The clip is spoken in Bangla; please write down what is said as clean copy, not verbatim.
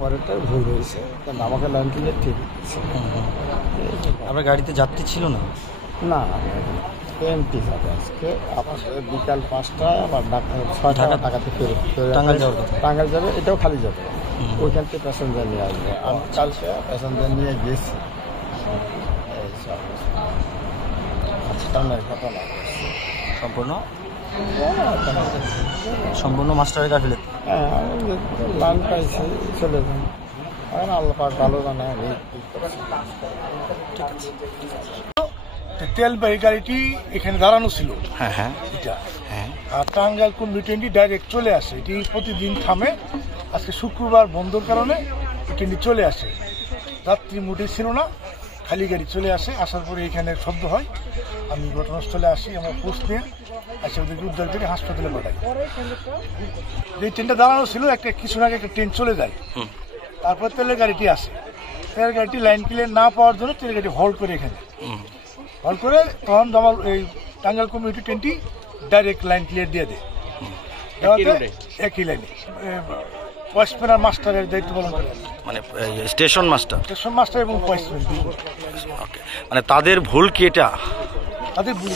পরেরটা ভুল হয়েছে, কারণ আমাকে লাইন ক্লিয়ার ঠিক হচ্ছে। আপনার গাড়িতে যাত্রী ছিল না? না, এমপি যাবে আজকে আবার বিকাল 5টায় আবার 6টা টাকাতে ফেরত টাঙ্গাইল যাওয়ার কথা। টাঙ্গাইল যাবে, এটাও খালি যাবে, ওইখান থেকে প্যাসেঞ্জার নিয়ে আসবে। আমি কালকে প্যাসেঞ্জার নিয়ে গেছি। টাঙ্গাইল ঘটনা সম্পূর্ণ মাস্টারের গাফিলে। হ্যাঁ, আমি লাইন পাইছি, চলে যান। আল্লাহ পাক ভালো জানে। তেলবাহী গাড়িটি এখানে দাঁড়ানো ছিল। হ্যাঁ হ্যাঁ এটা হ্যাঁ। আর টাঙ্গাইল কুম্ভি ট্রেনটি ডাইরেক্ট চলে আসে। এটি প্রতিদিন থামে, আজকে শুক্রবার বন্ধর কারণে ট্রেনটি চলে আসে। যাত্রী মোটে ছিল না, খালি গাড়ি চলে আসে। আসার পরে এখানে শব্দ হয়, আমি ঘটনাস্থলে আসি, আমার পোস্ট নিয়ে আসে ওদেরকে উদ্ধার করে হাসপাতালে পাঠাই। যে ট্রেনটা দাঁড়ানো ছিল, কিছুক্ষণ আগে একটা ট্রেন চলে যায়, তারপর তেলের গাড়িটি আসে। তেলের গাড়িটি লাইন ক্লিয়ার না পাওয়ার জন্য তেলের গাড়ি হল্ট করে এখানে হল করে, তখন আমার এই টাঙ্গাইল কমিউনিটি ট্রেনটি ডাইরেক্ট লাইন ক্লিয়ার দিয়ে দেয়। একই লাইনে পয়েসম্যান মাস্টারের দায়িত্ব পালন করে, মানে স্টেশন মাস্টার এবং পয়েসম্যান। মানে তাদের ভুল কি এটা? তাদের ভুল।